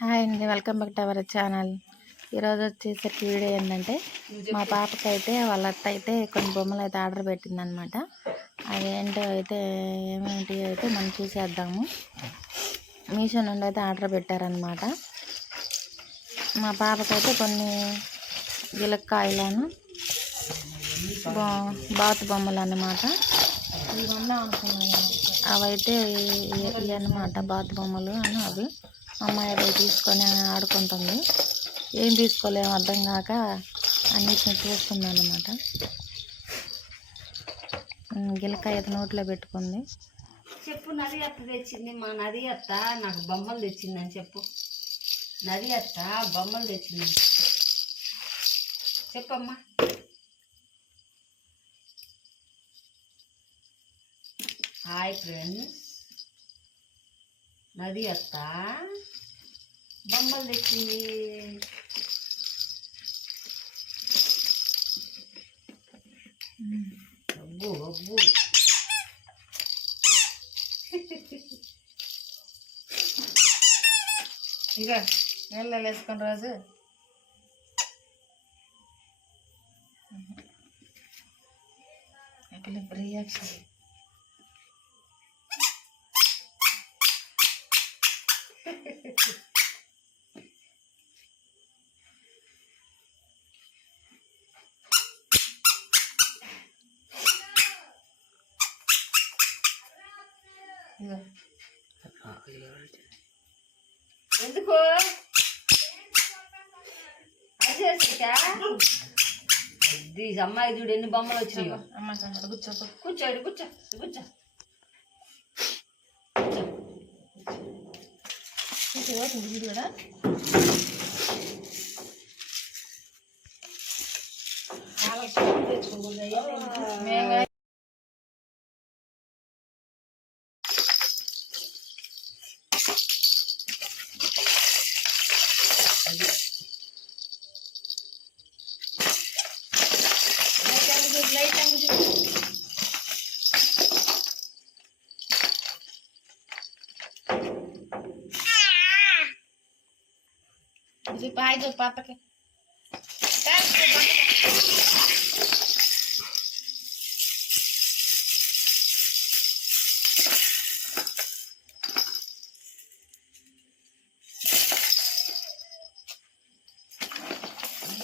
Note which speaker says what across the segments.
Speaker 1: Hi అండి welcome back to our channel. ఈరోజు వచ్చేసరికి వీడియో ఏంటంటే మా పాపకి అయితే వాళ్ళ అత్త అయితే కొన్ని బొమ్మలు అయితే ఆర్డర్ పెట్టిందనమాట అదేంటో అయితే ఏమేంటి అయితే మనం చూసేద్దాము. మీషో నుండి అయితే ఆర్డర్ పెట్టారనమాట మా పాపకైతే కొన్ని గిలక్కాయలను బా- బాతు బొమ్మలు అన్నమాట. అవైతే ఇవి అనమాట బాతు బొమ్మలు అని అవి. అమ్మాయి అది తీసుకొని ఆడుకుంటుంది. ఏం తీసుకోలేము అర్థం కాక అన్నిటిని చూస్తుంది అనమాట గిలకాయ అయితే నోట్లో పెట్టుకుంది.
Speaker 2: చెప్పు నది అత్త తెచ్చింది మా నది అత్త. నాకు బొమ్మలు తెచ్చిందని చెప్పు. నది అత్త బొమ్మలు తెచ్చిందని చెప్పమ్మా. హాయ్ ఫ్రెండ్స్ నది అత్త. बम्बल देखेंगे अब्बू अब्बू
Speaker 1: ಈಗ ನೆಲ್ಲೆಲ್ಲ ಎಸ್ಕೊಂಡ್ರೆ ಅದು ಯಾಕಂದ್ರೆ ಬರೀ ಆಗ್ತದೆ Thank you.
Speaker 2: ఎందుకు అసేస్తా అది అమ్మాయి చూడు ఎన్ని బొమ్మలు వచ్చినాయో
Speaker 1: అమ్మ సంగతి కూర్చో
Speaker 2: కూర్చోడు కూర్చో కూర్చో चाहिए
Speaker 1: पाए दो पापा के Thank you.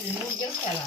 Speaker 2: 你们已经开了